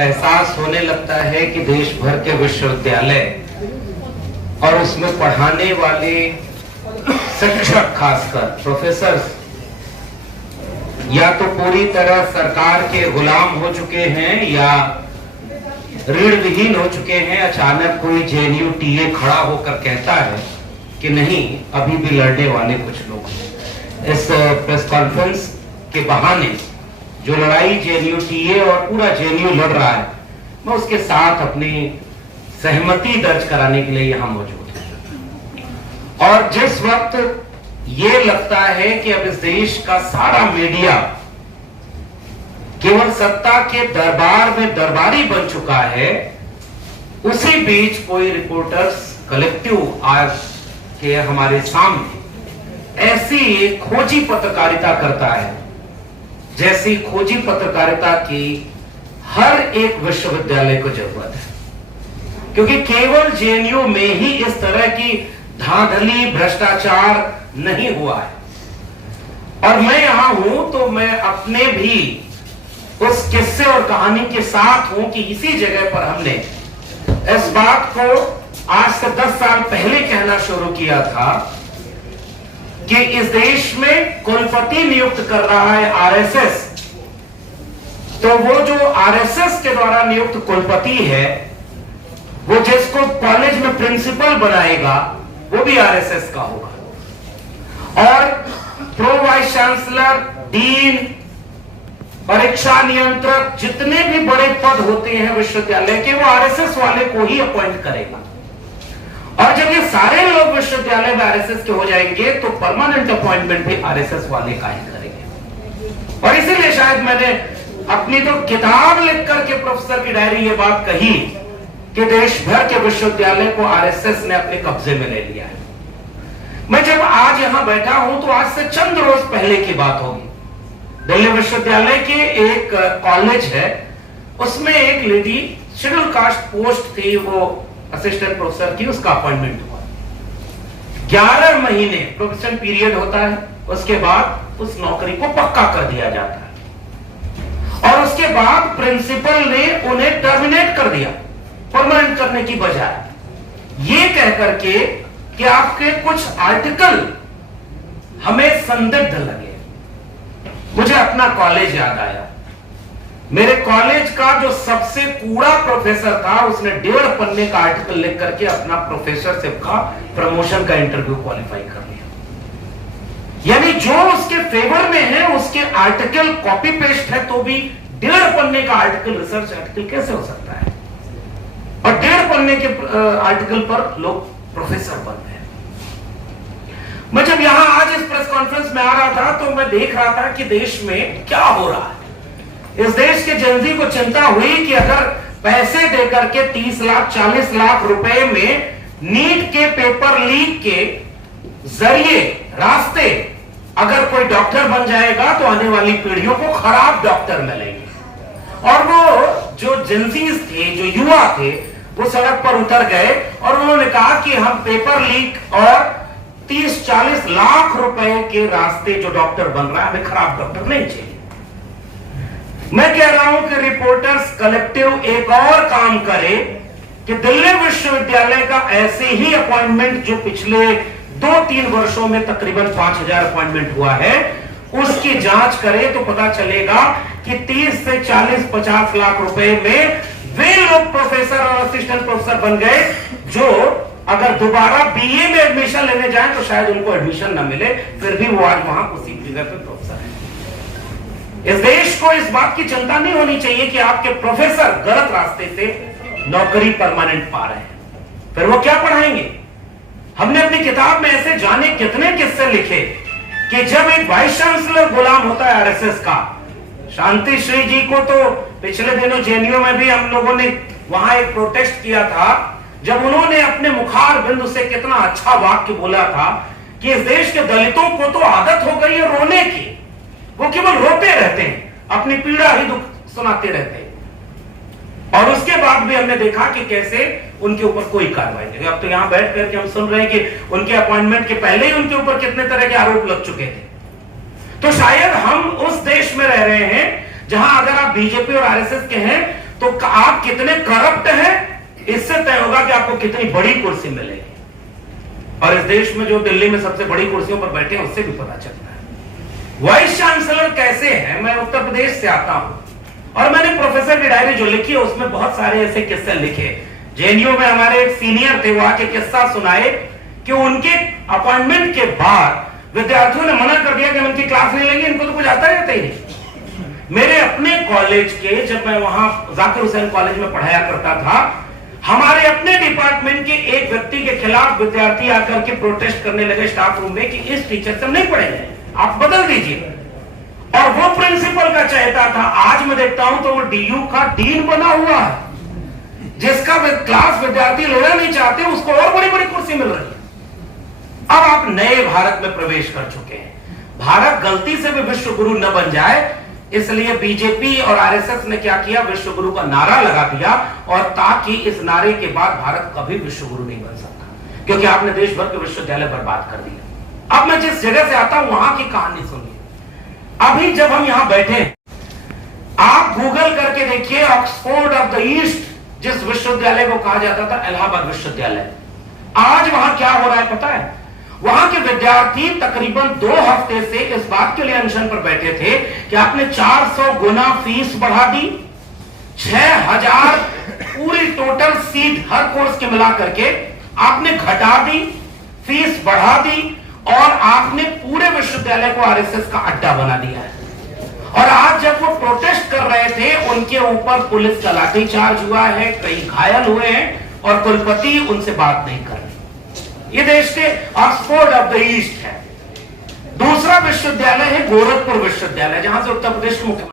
एहसास होने लगता है कि देश भर के विश्वविद्यालय और उसमें पढ़ाने वाले शिक्षक, खासकर प्रोफेसर, या तो पूरी तरह सरकार के गुलाम हो चुके हैं या ऋण विहीन हो चुके हैं। अचानक कोई जेएनयू टीए खड़ा होकर कहता है कि नहीं, अभी भी लड़ने वाले कुछ लोग हैं। इस प्रेस कॉन्फ्रेंस के बहाने जो लड़ाई जेएनयू टीए और पूरा जेएनयू लड़ रहा है, मैं उसके साथ अपनी सहमति दर्ज कराने के लिए यहां मौजूद हूं। और जिस वक्त ये लगता है कि अब इस देश का सारा मीडिया केवल सत्ता के दरबार में दरबारी बन चुका है, उसी बीच कोई रिपोर्टर्स कलेक्टिव आज के हमारे सामने ऐसी खोजी पत्रकारिता करता है जैसी खोजी पत्रकारिता की हर एक विश्वविद्यालय को जरूरत है। क्योंकि केवल जेएनयू में ही इस तरह की धांधली, भ्रष्टाचार नहीं हुआ है। और मैं यहां हूं तो मैं अपने भी उस किस्से और कहानी के साथ हूं कि इसी जगह पर हमने इस बात को आज से 10 साल पहले कहना शुरू किया था कि इस देश में कुलपति नियुक्त कर रहा है आरएसएस, तो वो जो आरएसएस के द्वारा नियुक्त कुलपति है, वो जिसको कॉलेज में प्रिंसिपल बनाएगा वो भी आरएसएस का होगा। और प्रो वाइस चांसलर, डीन, परीक्षा नियंत्रक, जितने भी बड़े पद होते हैं विश्वविद्यालय के, वो आरएसएस वाले को ही अपॉइंट करेगा। और जब ये सारे लोग विश्वविद्यालय में आरएसएस के हो जाएंगे तो परमानेंट अपॉइंटमेंट भी आरएसएस वाले का ही करेंगे। और इसीलिए शायद मैंने अपनी तो किताब लिख करके प्रोफेसर की डायरी ये बात कही कि देश भर के विश्वविद्यालय को आरएसएस ने अपने कब्जे में ले लिया है। मैं जब आज यहां बैठा हूं तो आज से चंद रोज पहले की बात होगी। दिल्ली विश्वविद्यालय के एक कॉलेज है, उसमें एक लेडी शेड्यूल कास्ट पोस्ट थी, वो असिस्टेंट प्रोफेसर की, उसका अपॉइंटमेंट हुआ। 11 महीने प्रोफेशन पीरियड होता है, उसके बाद उस नौकरी को पक्का कर दिया जाता है। और उसके बाद प्रिंसिपल ने उन्हें टर्मिनेट कर दिया परमानेंट करने की बजाय, ये कहकर के कि आपके कुछ आर्टिकल हमें संदिग्ध लगे। मुझे अपना कॉलेज याद आया। मेरे कॉलेज का जो सबसे कूड़ा प्रोफेसर था, उसने 1.5 पन्ने का आर्टिकल लिख करके अपना प्रोफेसरशिप का प्रमोशन का इंटरव्यू क्वालिफाई कर लिया। यानी जो उसके फेवर में है उसके आर्टिकल कॉपी पेस्ट है, तो भी 1.5 पन्ने का आर्टिकल, रिसर्च आर्टिकल कैसे हो सकता है? और 1.5 पन्ने के आर्टिकल पर लोग प्रोफेसर बन गए। मैं जब यहां आज इस प्रेस कॉन्फ्रेंस में आ रहा था तो मैं देख रहा था कि देश में क्या हो रहा है। इस देश के जनजी को चिंता हुई कि अगर पैसे देकर के 30 लाख 40 लाख रुपए में नीट के पेपर लीक के जरिए रास्ते अगर कोई डॉक्टर बन जाएगा तो आने वाली पीढ़ियों को खराब डॉक्टर मिलेंगे। और वो जो जनजीज थे, जो युवा थे, वो सड़क पर उतर गए और उन्होंने कहा कि हम पेपर लीक और 30-40 लाख रुपए के रास्ते जो डॉक्टर बन रहा है, हमें खराब डॉक्टर नहीं चाहिए। मैं कह रहा हूं कि रिपोर्टर्स कलेक्टिव एक और काम करे कि दिल्ली विश्वविद्यालय का ऐसे ही अपॉइंटमेंट जो पिछले 2-3 वर्षों में तकरीबन 5000 अपॉइंटमेंट हुआ है, उसकी जांच करे तो पता चलेगा कि 30 से 40-50 लाख रुपए में वे लोग प्रोफेसर और असिस्टेंट प्रोफेसर बन गए जो अगर दोबारा बीए में एडमिशन लेने जाएं तो शायद उनको एडमिशन ना मिले, फिर भी वो आज वहां उसी जगह पे प्रोफेसर है। इस देश को इस बात की चिंता नहीं होनी चाहिए कि आपके प्रोफेसर गलत रास्ते से नौकरी परमानेंट पा रहे हैं, फिर वो क्या पढ़ाएंगे? हमने अपनी किताब में ऐसे जाने कितने किस्से लिखे कि जब एक वाइस चांसलर गुलाम होता है आरएसएस का। शांति श्री जी को तो पिछले दिनों जेएनयू में भी हम लोगों ने वहां एक प्रोटेस्ट किया था, जब उन्होंने अपने मुखार बिंदु से कितना अच्छा वाक्य बोला था कि इस देश के दलितों को तो आदत हो गई है रोने की, वो केवल रोते रहते हैं, अपनी पीड़ा ही दुख सुनाते रहते हैं। और उसके बाद भी हमने देखा कि कैसे उनके ऊपर कोई कार्रवाई नहीं। अब तो यहां बैठ करके हम सुन रहे हैं कि उनके अपॉइंटमेंट के पहले ही उनके ऊपर कितने तरह के आरोप लग चुके थे। तो शायद हम उस देश में रह रहे हैं जहां अगर आप बीजेपी और आरएसएस के हैं तो आप कितने करप्ट हैं इससे तय होगा कि आपको कितनी बड़ी कुर्सी मिलेगी। और इस देश में जो दिल्ली में सबसे बड़ी कुर्सियों पर बैठे हैं उससे भी पता चलता है। वाइस चांसलर कैसे हैं? मैं उत्तर प्रदेश से आता हूं और मैंने प्रोफेसर की डायरी जो लिखी है उसमें बहुत सारे ऐसे किस्से लिखे। जेएनयू में हमारे एक सीनियर थे, वो आके किस्सा सुनाए कि उनके अपॉइंटमेंट के बाद विद्यार्थियों ने मना कर दिया कि हम इनकी क्लास नहीं लेंगे, इनको तो कुछ आता ही नहीं। मेरे अपने कॉलेज के, जब मैं वहां जाकिर हुसैन कॉलेज में पढ़ाया करता था, हमारे अपने डिपार्टमेंट के एक व्यक्ति के खिलाफ विद्यार्थी आकर के प्रोटेस्ट करने लगे स्टाफ रूम में कि इस टीचर से हम नहीं पढ़ेंगे, आप बदल दीजिए। और वो प्रिंसिपल का चहेता था। आज मैं देखता हूं तो वो डीयू का डीन बना हुआ है। जिसका क्लास विद्यार्थी लेना नहीं चाहते उसको और बड़ी बड़ी कुर्सी मिल रही है। अब आप नए भारत में प्रवेश कर चुके हैं। भारत गलती से भी विश्व गुरु न बन जाए, इसलिए बीजेपी और आरएसएस ने क्या किया, विश्व गुरु का नारा लगा दिया, और ताकि इस नारे के बाद भारत कभी विश्व गुरु नहीं बन सकता, क्योंकि आपने देश भर के विश्वविद्यालय बर्बाद कर दिया। अब मैं जिस जगह से आता हूं वहां की कहानी सुनिए। अभी जब हम यहां बैठे, आप गूगल करके देखिए ऑक्सफोर्ड ऑफ द ईस्ट, जिस विश्वविद्यालय को कहा जाता था इलाहाबाद विश्वविद्यालय, आज वहां क्या हो रहा है पता है? वहां के विद्यार्थी तकरीबन 2 हफ्ते से इस बात के लिए अनशन पर बैठे थे कि आपने 400 गुना फीस बढ़ा दी, 6000 पूरी टोटल सीट हर कोर्स के मिला करके आपने घटा दी, फीस बढ़ा दी, और आपने पूरे विश्वविद्यालय को आरएसएस का अड्डा बना दिया है। और आज जब वो प्रोटेस्ट कर रहे थे, उनके ऊपर पुलिस का लाठीचार्ज हुआ है, कई घायल हुए हैं, और कुलपति उनसे बात नहीं कर रहे। ये देश के ऑक्सफोर्ड ऑफ द ईस्ट है। दूसरा विश्वविद्यालय है गोरखपुर विश्वविद्यालय, जहां से उत्तर प्रदेश के मुख्यमंत्री